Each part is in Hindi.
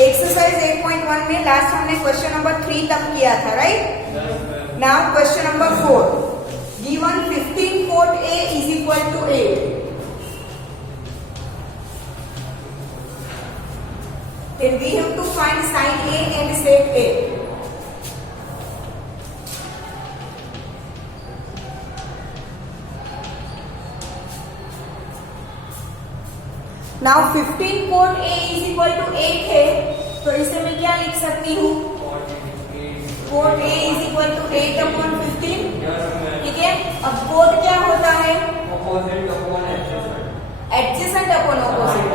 एक्सरसाइज 8.1 में लास्ट हमने क्वेश्चन नंबर 3 तक किया था, right? Now question number 4, given 15 cot A is equal to 8. Then we have to find sin A and sec A. Now 15 cot A is equal to 8 है, तो इसे मैं क्या लिख सकती हूँ? cot A is equal to 8 upon 15. ठीक है, अब cot क्या होता है? Adjacent upon opposite.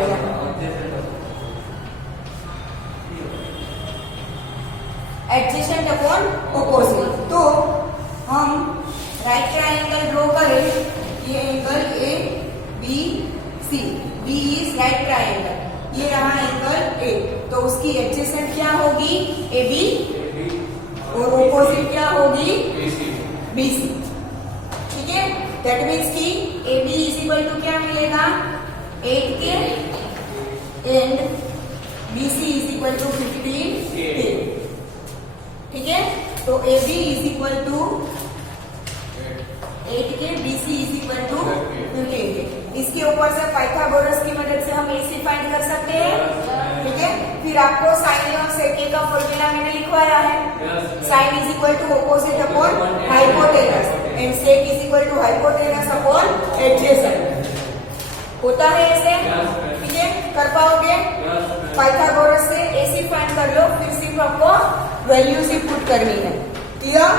Adjacent upon opposite. तो हम राइट ट्रायंगल ड्रॉ करें, ये angle A B C, B is right triangle, ये रहा एंगल ए, तो उसकी एडजेसेंट क्या होगी? ए बी, और ऑपोजिट क्या होगी? B C. ठीक है, दैट मीन्स कि A B is equal to क्या मिलेगा? 8 K, and B C is equal to 15 K. ठीक है, तो A B is equal to 8 K, B C is equal to 15 K. इसके ऊपर से पाइथागोरस की मदद से हम AC फाइंड कर सकते हैं। ठीक है, फिर आपको साइन और सेक का फॉर्मूला मैंने लिखवाया है। Sine is equal to opposite upon hypotenuse and sec is equal to hypotenuse upon adjacent. होता है ऐसे? ठीक है, कर पाओगे? पाइथागोरस से AC फाइंड कर लो, फिर सिर्फ आपको वैल्यूज ही पुट करनी है। क्लियर?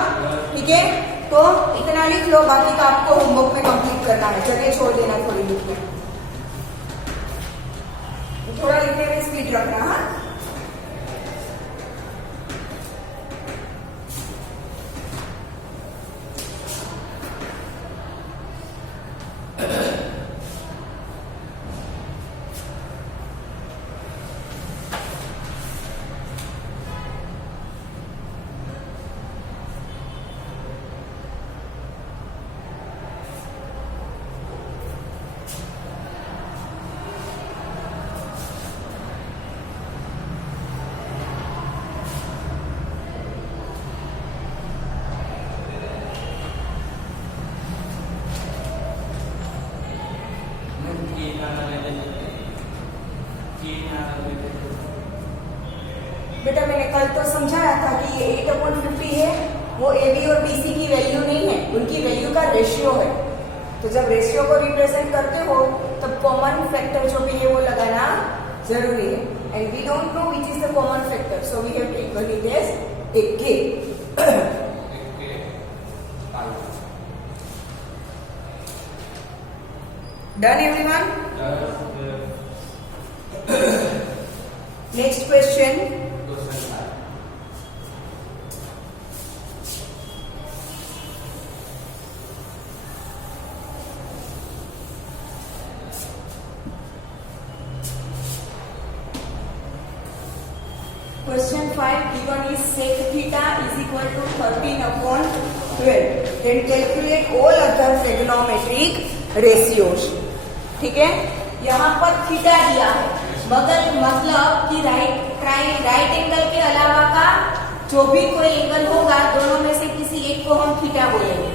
ठीक है, तो इतना लिख लो, बाकी का आपको होमवर्क में कंप्लीट करना है, जगह छोड़ देना थोड़ी लिख के, थोड़ा लिखने में स्पीड रखना। हाँ, बेटा मैंने कल तो समझाया था कि ये 8/50 है, वो ए बी और बी सी की वैल्यू नहीं है, उनकी वैल्यू का रेशियो है। तो जब रेशियो को रिप्रेजेंट करते हो तब कॉमन फैक्टर जो भी है वो लगाना जरूरी है। And we don't know which is the common factor, so we have taken it as a k. Done everyone? Next question, Question 5, given is sec theta is equal to 13 upon 12. Then calculate all other trigonometric ratios. ठीक है, यहाँ पर थीटा दिया है, मगर मतलब कि राइट एंगल के अलावा का जो भी कोई एंगल होगा, दोनों में से किसी एक को हम थीटा बोलेंगे।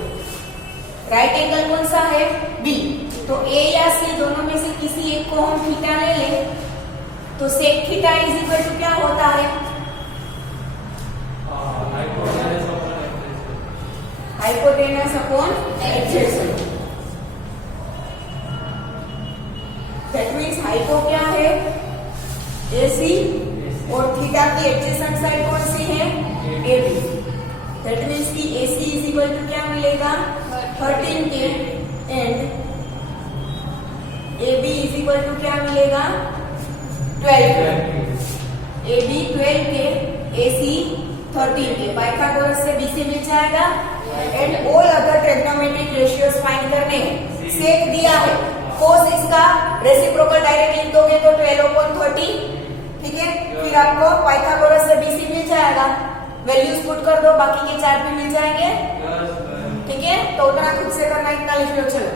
राइट एंगल कौन सा है? बी, तो ए या सी दोनों में से किसी एक को हम थीटा ले लें, तो sec theta is equal to क्या होता है? Hypotenuse upon adjacent. That means hypo क्या है? AC, और थीटा की एडजेसेंट साइड कौन सी है? AB। दैट मीन्स की AC इज इक्वल टू क्या मिलेगा? 13 K, and AB is equal to क्या मिलेगा? 12 के। AB 12 के, AC 13 के। पाइथागोरस से BC मिल जाएगा। And all other trigonometric ratios find करने हैं। सेक दिया है, कोस इसका रेसिप्रोकल डायरेक्ट लिख दोगे तो 12/30। ठीक है, फिर आपको पाइथागोरस से BC मिल जाएगा, वैल्यूज पुट कर दो, बाकी के 4 भी मिल जाएंगे। ठीक है, तो उतना खुद से करना, इतना लिख लो। चलो,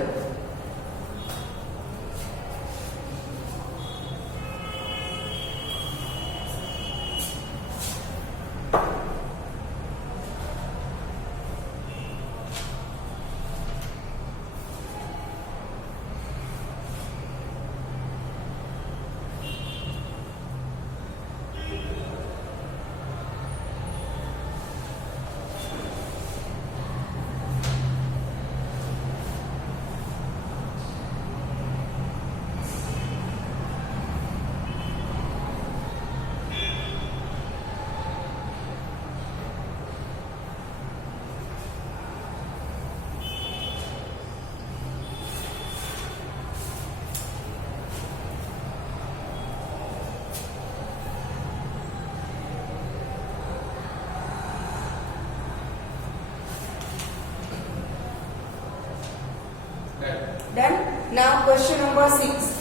Done. Now question number 6.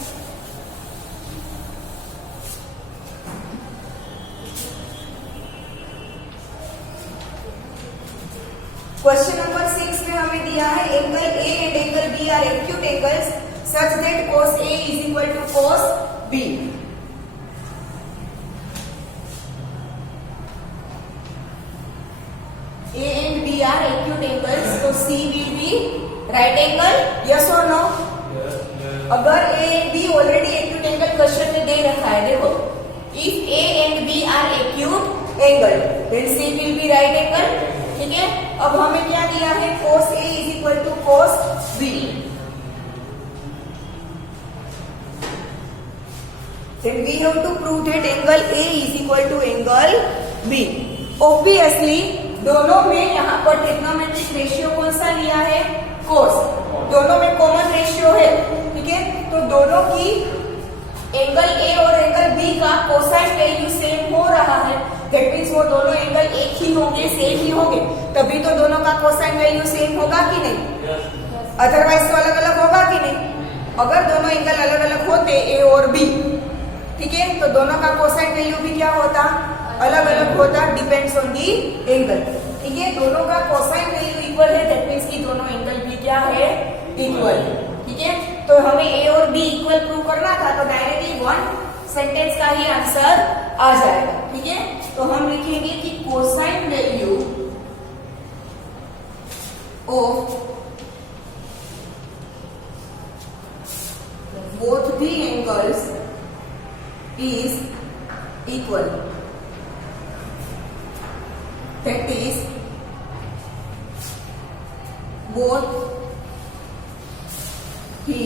Question number 6 में हमें दिया है angle A and angle B are acute angles such that cos A is equal to cos B. A and B are acute angles, so C will be right angle. Yes or no? Yes. अगर A and B already acute angle question में दे रखा है, देखो if A and B are acute angle, then C will be right angle. ठीक है, अब हमें क्या दिया है cos A is equal to cos B. Then we have to prove that angle A is equal to angle B. Obviously दोनों में यहाँ पर ट्रिग्नोमेट्रिक रेशियो कौन सा लिया है cos. दोनों में कॉमन रेशियो है. ठीक है, तो दोनों की एंगल A और एंगल B का कोसाइन वैल्यू सेम हो रहा है. दैट मीन्स वो दोनों एंगल एक ही होंगे, सेम ही होंगे, तभी तो दोनों का कोसाइन वैल्यू सेम होगा कि नहीं. अदरवाइज तो अलग अलग होगा कि नहीं. अगर दोनों एंगल अलग अलग होते A और B, ठीक है, तो दोनों का कोसाइन वैल्यू भी क्या होता, अलग अलग होता. Depends on the angle. ठीक है, दोनों का कोसाइन वैल्यू इक्वल है, दैट मीन्स की दोनों एंगल भी क्या है, इक्वल. ठीक है, तो हमें A और B इक्वल प्रूव करना था, तो डायरेक्टली वन सेंटेंस का ही आंसर आ जाएगा. ठीक है, तो हम लिखेंगे कि cosine value of both the angles is equal. That is both the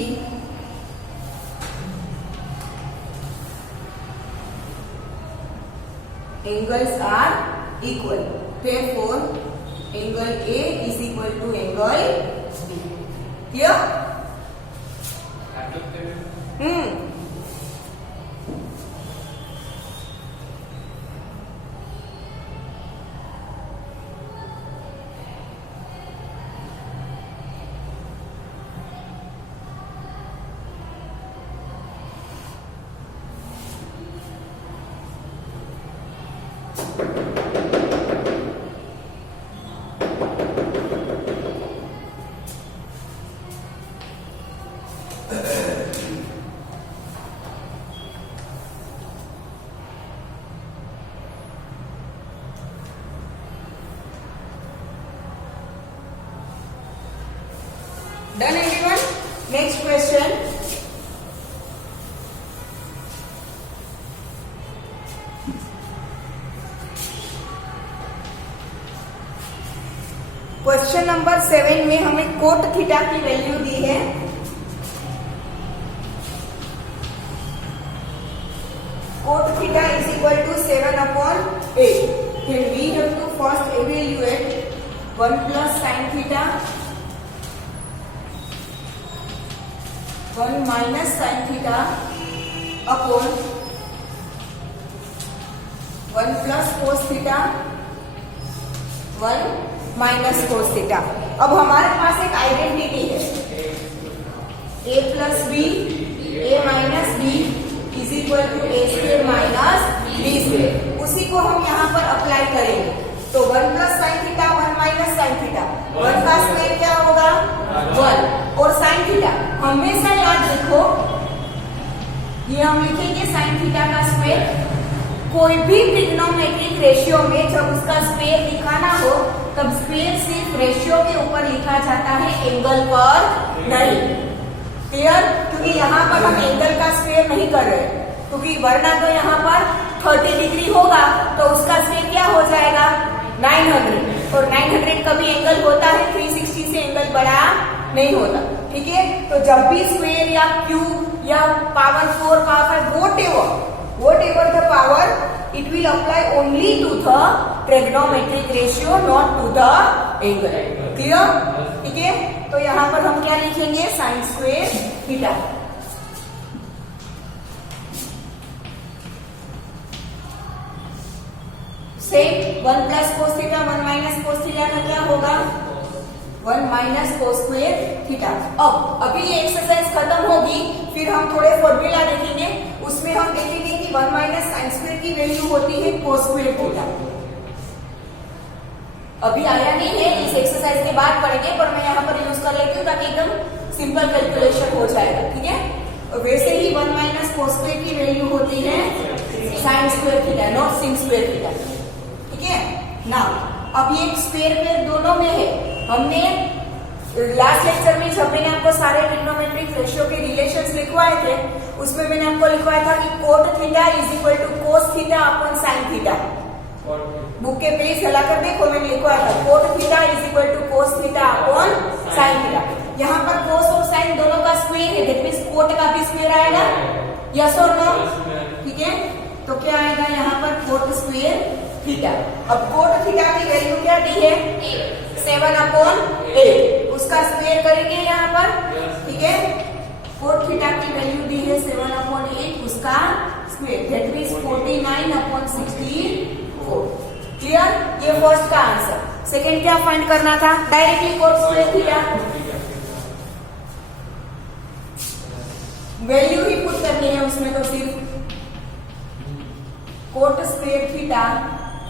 angles are equal. Therefore, angle A is equal to angle B. Clear? Done everyone? Next question. Question number 7 में हमें कोट थीटा की वैल्यू दी है. Cot theta is equal to 7/8. Then we have to first evaluate 1 plus sin theta, 1 minus sin theta upon 1 plus cos theta, 1 minus cos theta. अब हमारे पास एक आइडेंटिटी है a plus B, a minus B is equal to A square minus B square. उसी को हम यहाँ पर अप्लाई करेंगे. तो 1 plus sine theta, 1 minus sine theta, 1 का स्क्वायर क्या होगा 1. और साइन थीटा हमेशा याद रखो, ये हम लिखेंगे साइन थीटा का स्क्वायर. कोई भी ट्रिग्नोमेट्रिक रेशियो में जब उसका स्क्वायर दिखाना हो, तब स्क्वायर सिर्फ रेशियो के ऊपर लिखा जाता है, एंगल पर नहीं. क्लियर? क्योंकि यहाँ पर हम एंगल का स्क्वायर नहीं कर रहे, क्योंकि वरना तो यहाँ पर 30 डिग्री होगा तो उसका स्क्वायर क्या हो जाएगा 900. और 900 कभी एंगल होता है, 360 से एंगल बड़ा नहीं होता. ठीक है, तो जब भी स्क्वायर या क्यूब या power 4, power 5, whatever the power, it will apply only to the trigonometric ratio, not to the angle. Clear? ठीक है, तो यहाँ पर हम क्या लिखेंगे sin square theta. Set 1 plus cos theta, 1 minus cos theta का क्या होगा 1 माइनस कोस स्क्वायर थीटा। अब अभी ये एक्सरसाइज खत्म होगी, फिर हम थोड़े फॉर्मूला देखेंगे, उसमें हम देखेंगे कि 1 माइनस साइन स्क्वायर की वैल्यू होती है कोस स्क्वायर थीटा। अभी आया नहीं है, इस एक्सरसाइज के बाद पढ़ेंगे, पर मैं यहाँ पर यूज कर लेती हूँ ताकि एकदम सिंपल कैलकुलेशन हो जाएगा, ठीक है। वैसे ही 1 माइनस कोस स्क्वायर की वैल्यू होती है sine square theta, not sin square theta, ठीक है ना। अब ये स्क्वायर पेयर दोनों में है। हमने लास्ट लेक्चर में जब मैंने आपको सारे ट्रिग्नोमेट्रिक रेशियो के रिलेशंस लिखवाए थे, उसमें मैंने आपको लिखवाया था कि cot theta is equal to cos theta upon sine theta. Book के पेज हिलाकर देखो, मैंने लिखवाया था cot theta is equal to cos theta upon sine theta. यहाँ पर कोस और साइन दोनों का स्क्वायर है, दैट मींस कोट का भी स्क्वायर आएगा, यस और नो, ठीक है। तो क्या आएगा यहाँ पर कोट स्क्वायर थीटा। अब कोट थीटा की वैल्यू क्या दी है 7 अपॉन 8, उसका स्क्वायर करेंगे यहाँ पर, ठीक है। कोट थीटा की वैल्यू दी है 7 अपॉन 8, उसका square, that means 49 upon 64। Clear, ये फर्स्ट का आंसर। सेकंड क्या फाइंड करना था, directly cot square theta value ही पुट करनी है उसमें, तो सिर्फ cot square theta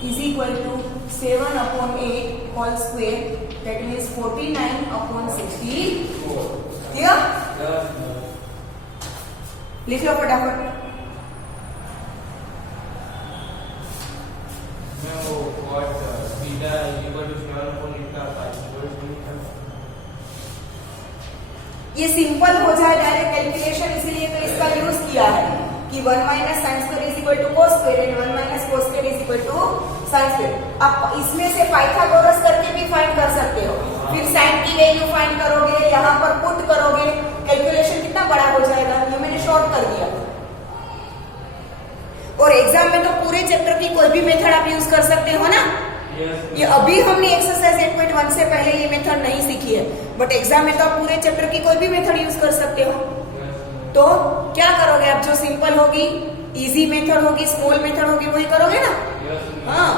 is equal to 7 upon 8 whole square, that means 49 upon 64। Clear, लिख लो फटाफट। ये सिंपल हो जाए डायरेक्ट कैलकुलेशन, इसीलिए तो इसका यूज किया है कि 1 minus sine square is equal to cos square and 1 minus cos square is equal to sine square. आप इसमें से पाइथागोरस करके भी फाइंड कर सकते हो, फिर साइन की वैल्यू फाइंड करोगे, यहाँ पर पुट करोगे, कैलकुलेशन कितना बड़ा हो जाएगा। ये मैंने शॉर्ट कर दिया। और एग्जाम में तो पूरे चैप्टर की कोई भी मेथड आप यूज कर सकते हो ना। ये अभी हमने एक्सरसाइज 8.1 से पहले ये मेथड नहीं सीखी है, बट एग्जाम में तो आप पूरे चैप्टर की कोई भी मेथड यूज कर सकते हो। तो क्या करोगे आप, जो सिंपल होगी, इजी मेथड होगी, स्मॉल मेथड होगी, वही करोगे ना। हाँ,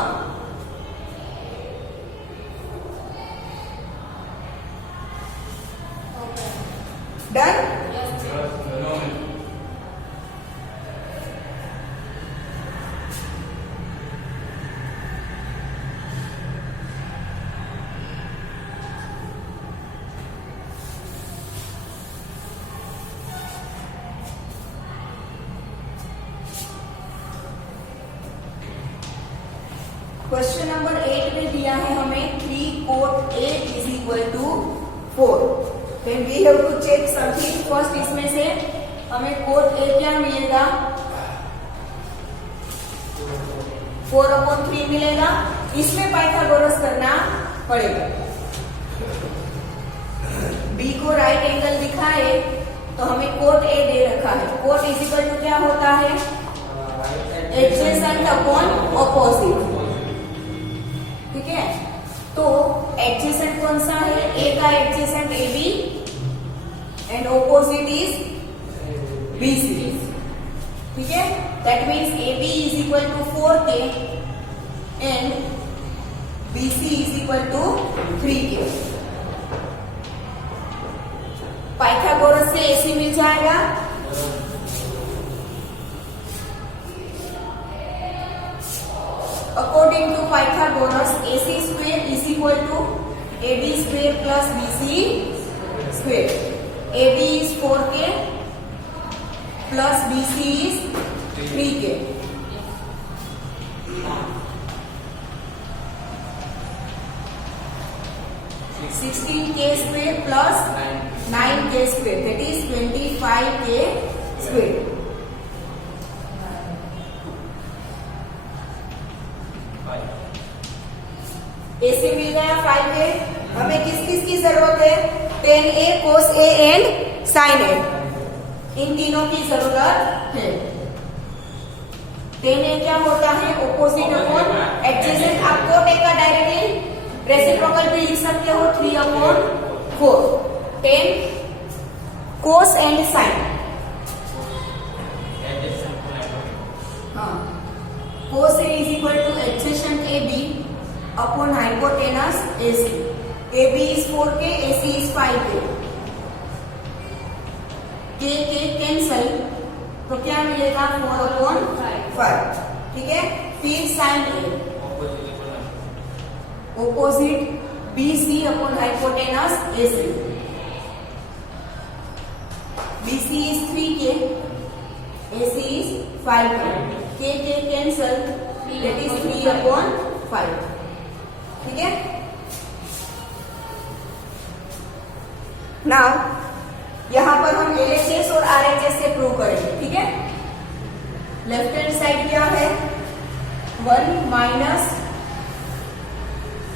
डन। क्वेश्चन नंबर 8 में दिया है हमें 3 cot A is equal to 4। Then we have to check something. First इसमें से हमें कोट A क्या मिलेगा, 4 अपॉन 3 मिलेगा। इसमें पाइथागोरस करना पड़ेगा। B को राइट एंगल दिखाए तो हमें कोट A दे रखा है। कोट इज इक्वल टू क्या होता है, एडजेसेंट अपॉन ऑपोजिट, ठीक है। तो एडजेसेंट कौन सा है, ए का adjacent A B and opposite is B C, ठीक है। That means A B is equal to 4K and B C is equal to 3K। Pythagoras से AC मिल जाएगा। According to Pythagoras, AC square is equal to AB square plus BC square. AB is 4K plus BC is 3K. 16K square plus 9K square, that is 25K square. AC मिल गया 5A। हमें किस किस की जरूरत है, tan A, cos A and sin A, इन तीनों की जरूरत है। tan A क्या होता है, ऑपोजिट अपॉन एडजेसेंट। आप कोट A का डायरेक्टली रेसिप्रोकल भी लिख सकते हो, 3 upon 4, tan cos and sin। हाँ, cos A is equal to adjacent AB upon hypotenuse AC। AB is 4K, AC is 5K. K cancel, तो क्या मिलेगा 4/5. ठीक है. फिर sine A, opposite BC upon hypotenuse AC. BC is 3K, AC is 5K. K cancel, that is 3/5. ठीक है. नाउ यहां पर हम LHS और RHS से प्रूव करेंगे. ठीक है. लेफ्ट हैंड साइड क्या है 1 minus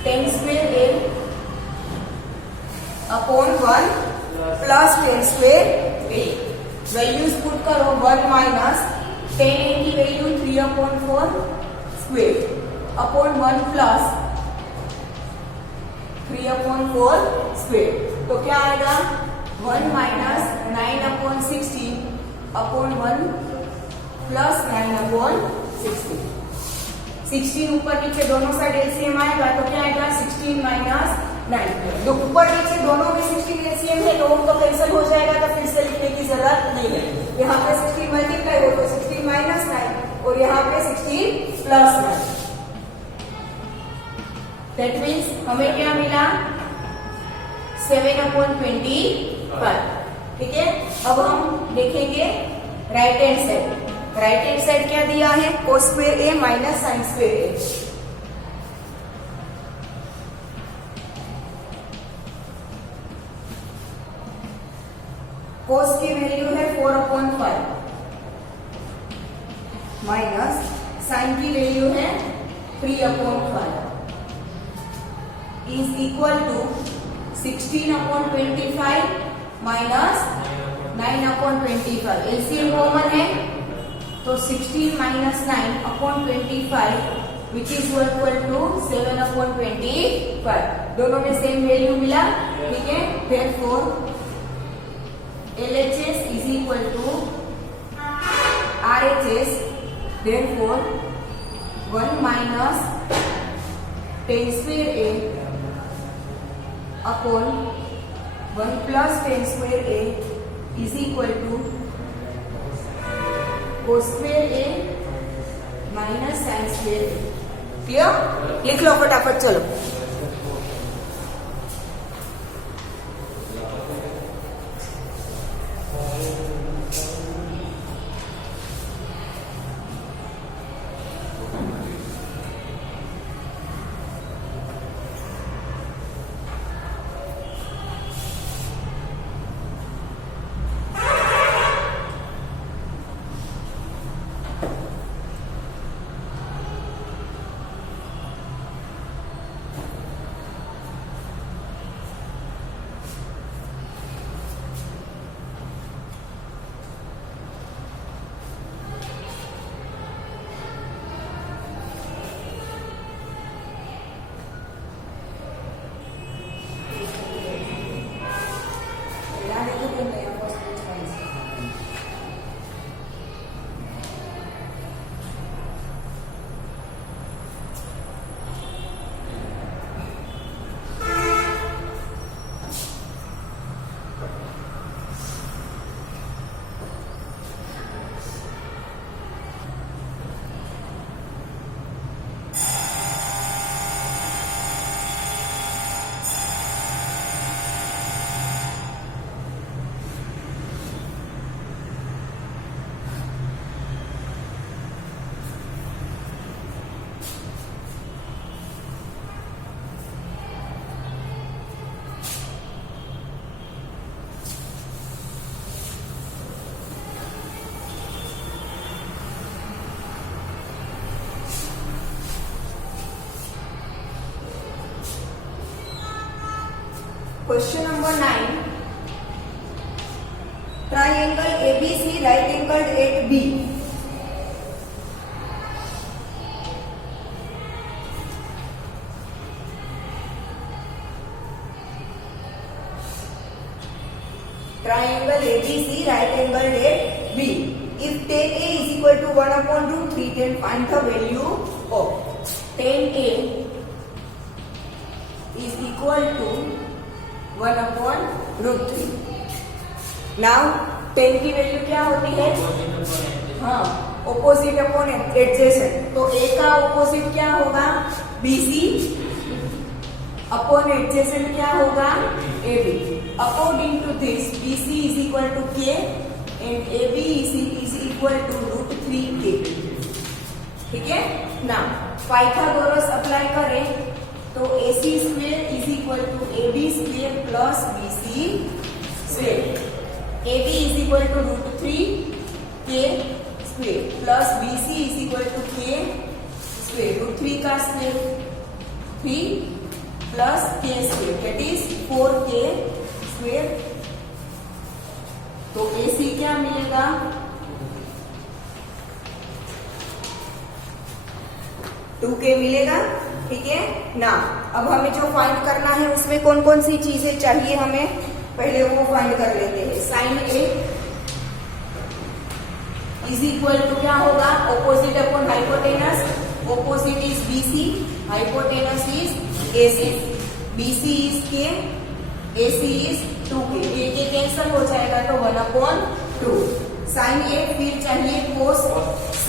10 square A upon 1 plus 10 square A. Values put करो 1 माइनस 10A की value 3/4 square upon 1 plus 3/4 square. तो क्या आएगा 1 माइनस 9/16 अपॉन 1 प्लस 9/16. 16 ऊपर नीचे दोनों साइड एलसीएम आएगा तो क्या आएगा 16 माइनस 9. तो ऊपर नीचे दोनों में 16 एलसीएम है तो उनको कैंसिल हो जाएगा तो फिर से लिखने की जरूरत नहीं है. यहाँ पे 16 मल्टीप्लाई हो तो 16 माइनस 9 और यहाँ पे 16 प्लस 9. दैट मीन्स हमें क्या मिला 7/25. ठीक है. अब हम देखेंगे right hand side. Right hand side क्या दिया है कोस square A minus sine square A. कोस की वैल्यू है 4/5 माइनस साइन की वैल्यू है 3/5 is equal to 16/25 minus 9/25. LCM common है तो 16 minus 9/25 which is equal to 7/25. दोनों में सेम वैल्यू मिला. ठीक है. Therefore LHS is equal to RHS. Therefore 1 minus 10 square A upon 1 plus 10 square A is equal to cos square A minus sine square A. Clear. लिख लो फटाफट. चलो Question number 9. Triangle ABC right angled at B. Triangle ABC right angled at B. If tan A is equal to 1/√3, then find the value of tan A is equal to √3। Now 10 की वैल्यू क्या होती है? हाँ, ऑपोजिट अपॉन एडजेसेंट। तो ए का ऑपोजिट क्या होगा? BC अपॉन एडजेसेंट क्या होगा? AB। According to this BC is equal to K and AB is equal to √3K। ठीक है ना? पाइथागोरस अप्लाई करें तो AC square is equal to AB square plus BC square. AB is equal to √3K square plus BC is equal to K square. √3 का square 3 plus K square that is 4K square. तो AC क्या मिलेगा? 2K मिलेगा। ठीक है ना? अब हमें जो फाइंड करना है उसमें कौन कौन सी चीजें चाहिए हमें, पहले वो फाइंड कर लेते हैं। Sine A is equal to क्या होगा? Opposite upon hypotenuse. Opposite is BC, hypotenuse is AC। BC is K, AC is 2K। A cancel हो जाएगा तो 1/2। साइन A फिर चाहिए कोस C।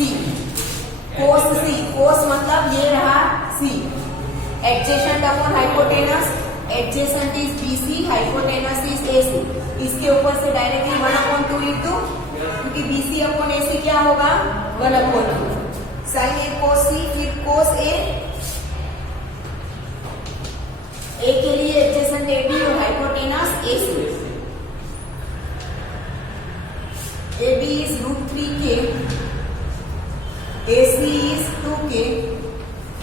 कोस C, कोस मतलब ये रहा C। Adjacent upon hypotenuse, adjacent is BC, hypotenuse is AC। इसके ऊपर से डायरेक्टली 1/2 लिख दो क्योंकि BC अपॉन AC क्या होगा? 1/2। साइन A कोस C फिर कोस A। A के लिए एडजेसेंट AB और hypotenuse AC। AB is √3K, AC is 2K।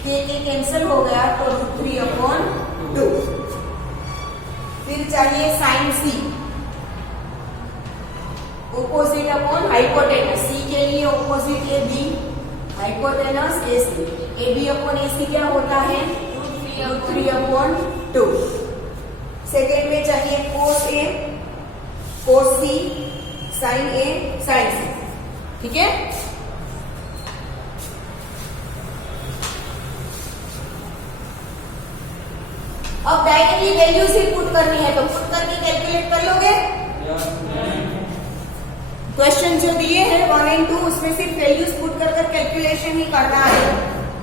K cancel हो गया तो √3/2। फिर चाहिए sine C, opposite upon hypotenuse. C के लिए opposite AB, hypotenuse AC। AB upon AC क्या होता है? √3/2। सेकेंड में चाहिए cos A, cos C, sine A, sine C। ठीक है? अब डायरेक्टली वैल्यूज ही पुट करनी है तो पुट करके कैलकुलेट कर लोगे? क्वेश्चन जो दिए हैं 1 और 2 उसमें सिर्फ वैल्यूज पुट कर कैलकुलेशन ही करना है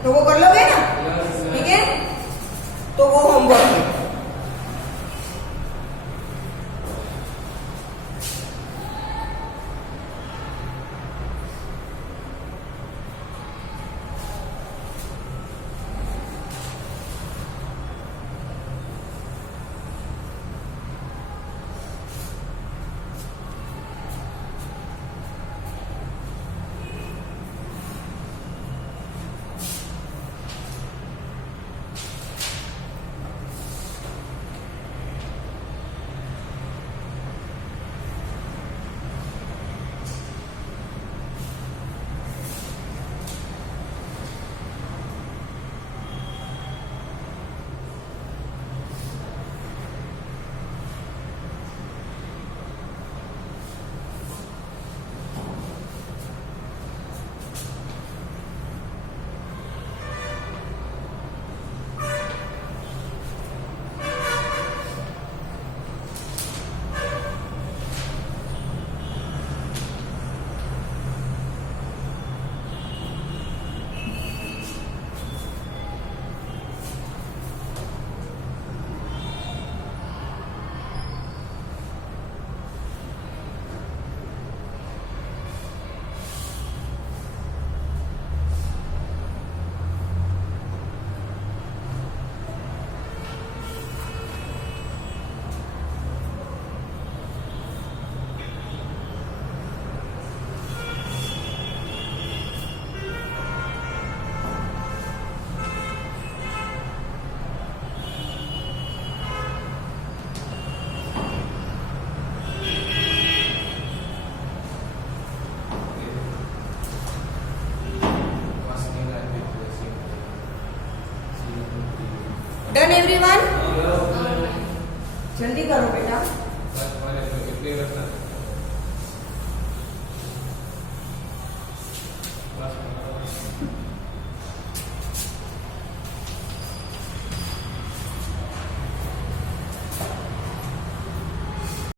तो वो कर लोगे ना? ठीक है, तो वो होमवर्क है। डन एवरीवन, जल्दी करो।